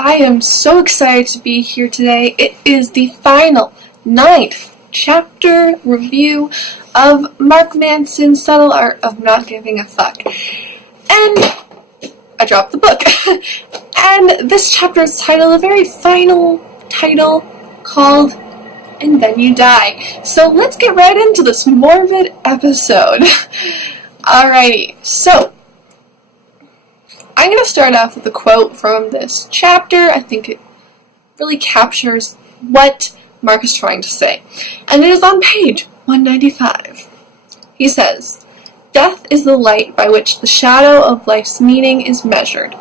I am so excited to be here today. It is the final 9th chapter review of Mark Manson's Subtle Art of Not Giving a Fuck. And I dropped the book. And this chapter is titled, a very final title called And Then You Die. So let's get right into this morbid episode. Alrighty, so I'm going to start off with a quote from this chapter. I think it really captures what Mark is trying to say. And it is on page 195. He says, "Death is the light by which the shadow of life's meaning is measured.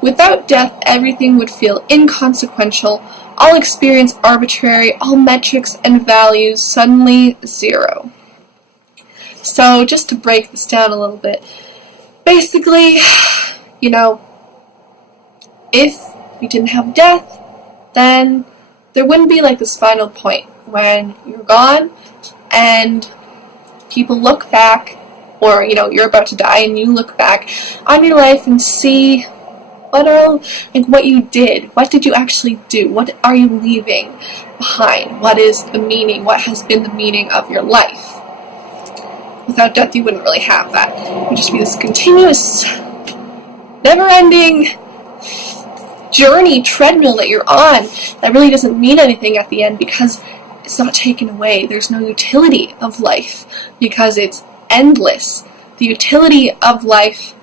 Without death, everything would feel inconsequential, all experience arbitrary, all metrics and values suddenly zero." So, just to break this down a little bit, basically, if we didn't have death, then there wouldn't be like this final point when you're gone and people look back, or you're about to die and you look back on your life and see what you did. What did you actually do? What are you leaving behind? What is the meaning? What has been the meaning of your life? Without death, you wouldn't really have that. It would just be this continuous, never-ending journey, treadmill that you're on that really doesn't mean anything at the end because it's not taken away. There's no utility of life because it's endless. The utility of life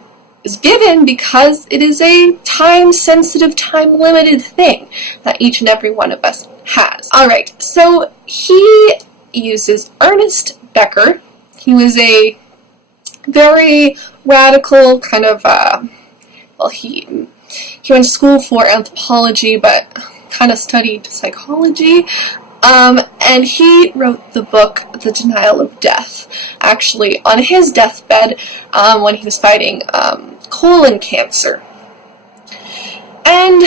is given because it is a time-sensitive, time-limited thing that each and every one of us has. Alright, so he uses Ernest Becker. He was a very radical kind of, he went to school for anthropology, but kind of studied psychology. And he wrote the book, The Denial of Death, actually on his deathbed when he was fighting colon cancer. And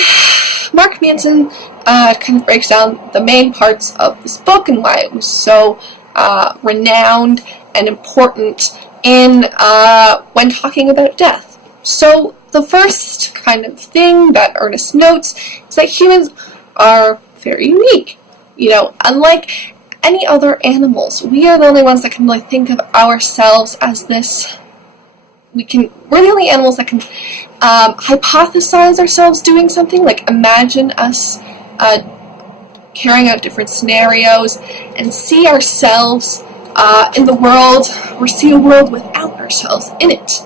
Mark Manson kind of breaks down the main parts of this book and why it was so renowned and important in when talking about death. So the first kind of thing that Ernest notes is that humans are very unique. Unlike any other animals, we are the only ones that can think of ourselves as this. We're the only animals that can hypothesize ourselves doing something. Like imagine us carrying out different scenarios and see ourselves in the world, or see a world without ourselves in it.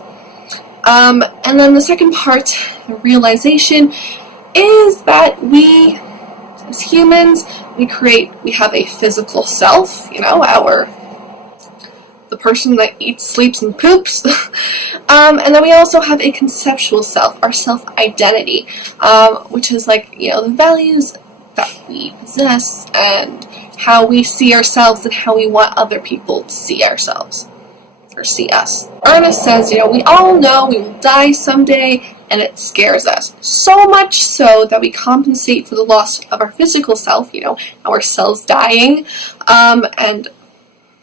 And then the second part, the realization, is that we, as humans, we have a physical self, the person that eats, sleeps, and poops. And then we also have a conceptual self, our self-identity, which is the values that we possess and how we see ourselves and how we want other people to see ourselves or see us. Ernest says, we all know we will die someday, and it scares us. So much so that we compensate for the loss of our physical self, our cells dying, and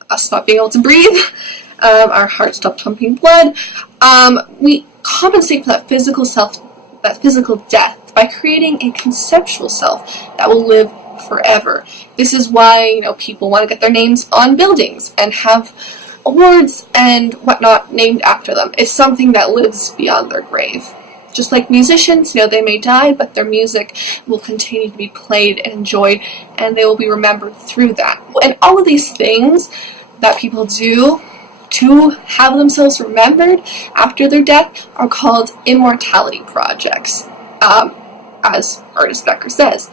us not being able to breathe, our heart stopped pumping blood. We compensate for that physical self, that physical death, by creating a conceptual self that will live forever. This is why, people want to get their names on buildings and have awards and whatnot named after them. It's something that lives beyond their grave. Just like musicians, they may die, but their music will continue to be played and enjoyed, and they will be remembered through that. And all of these things that people do to have themselves remembered after their death are called immortality projects, as Ernest Becker says.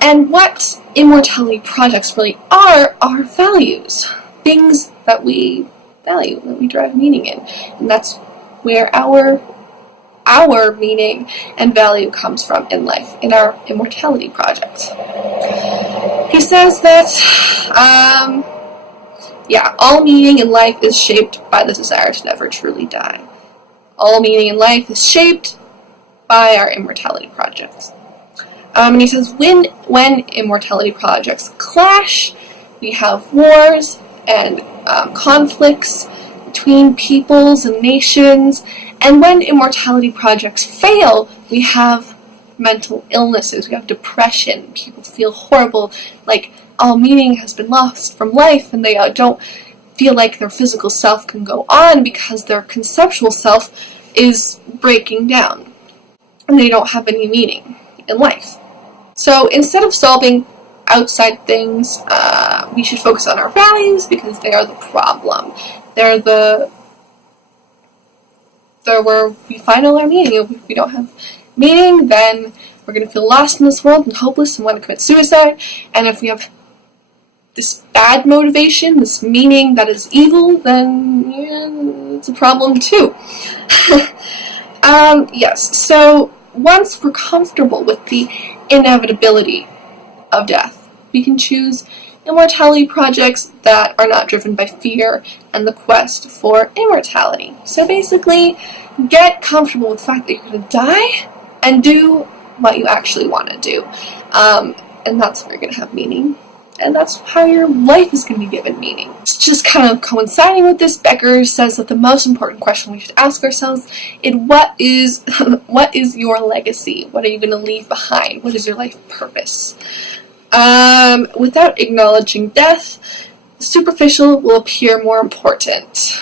And what immortality projects really are values. Things that we value, that we derive meaning in. And that's where our meaning and value comes from in life, in our immortality projects. He says that, all meaning in life is shaped by the desire to never truly die. All meaning in life is shaped by our immortality projects. And he says when immortality projects clash, we have wars and conflicts between peoples and nations, and when immortality projects fail, we have mental illnesses. We have depression. People feel horrible, like all meaning has been lost from life, and they don't feel like their physical self can go on because their conceptual self is breaking down, and they don't have any meaning in life. So instead of solving outside things, we should focus on our values, because they are the problem. They're where we find all our meaning. If we don't have meaning, then we're going to feel lost in this world and hopeless and want to commit suicide. And if we have this bad motivation, this meaning that is evil, then it's a problem too. Yes, so once we're comfortable with the inevitability of death, we can choose immortality projects that are not driven by fear and the quest for immortality. So basically, get comfortable with the fact that you're going to die and do what you actually want to do. And that's where you're going to have meaning. And that's how your life is going to be given meaning. It's just kind of coinciding with this. Becker says that the most important question we should ask ourselves is what is your legacy? What are you going to leave behind? What is your life purpose? Without acknowledging death, the superficial will appear more important,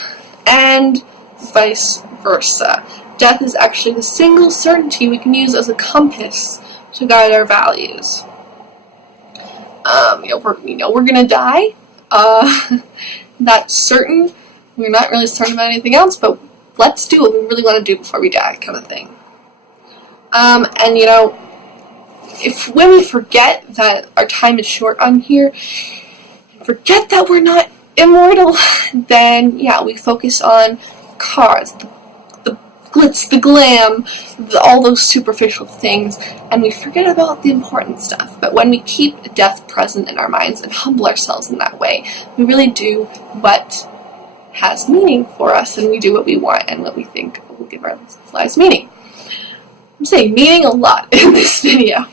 and vice versa. Death is actually the single certainty we can use as a compass to guide our values. We're gonna die. That's certain. We're not really certain about anything else, but let's do what we really want to do before we die, kind of thing. When we forget that our time is short on here, forget that we're not immortal, then we focus on cars, the glitz, the glam, all those superficial things, and we forget about the important stuff. But when we keep death present in our minds and humble ourselves in that way, we really do what has meaning for us, and we do what we want and what we think will give our lives meaning. I'm saying meaning a lot in this video.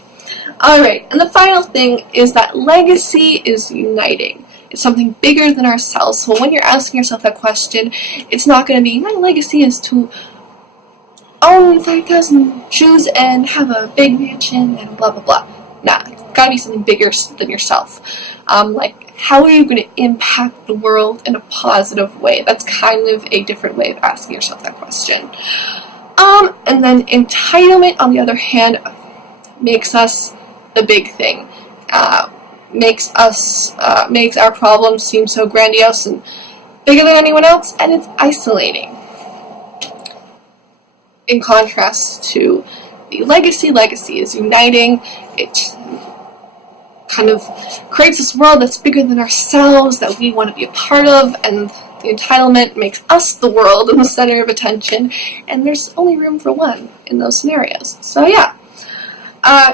Alright, and the final thing is that legacy is uniting. It's something bigger than ourselves. So when you're asking yourself that question, it's not going to be, my legacy is to own 5,000 shoes and have a big mansion and blah blah blah. Nah, it's got to be something bigger than yourself. Like, how are you going to impact the world in a positive way? That's kind of a different way of asking yourself that question. And then entitlement, on the other hand, makes us the big thing. Makes our problems seem so grandiose and bigger than anyone else, and it's isolating. In contrast to the legacy is uniting. It kind of creates this world that's bigger than ourselves, that we want to be a part of, and the entitlement makes us the world and the center of attention, and there's only room for one in those scenarios. So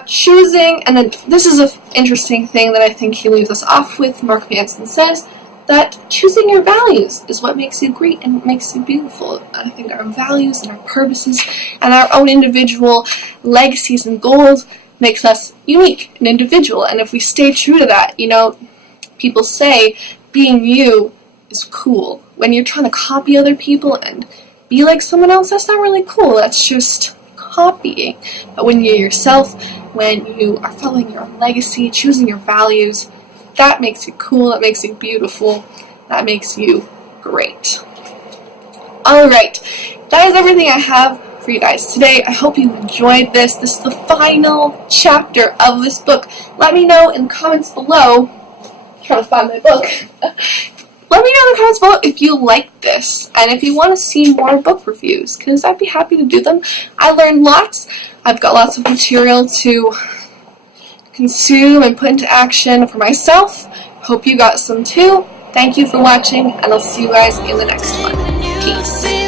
choosing, and then this is an interesting thing that I think he leaves us off with. Mark Manson says that choosing your values is what makes you great and makes you beautiful. I think our values and our purposes and our own individual legacies and goals makes us unique and individual. And if we stay true to that, people say being you is cool. When you're trying to copy other people and be like someone else, that's not really cool. That's just copying. But when you're yourself, when you are following your own legacy, choosing your values, that makes you cool, that makes you beautiful, that makes you great. Alright, that is everything I have for you guys today. I hope you enjoyed this. This is the final chapter of this book. Let me know in the comments below. I'm trying to find my book. Let me know in the comments below if you like this and if you want to see more book reviews, because I'd be happy to do them. I learned lots. I've got lots of material to consume and put into action for myself. Hope you got some too. Thank you for watching, and I'll see you guys in the next one. Peace.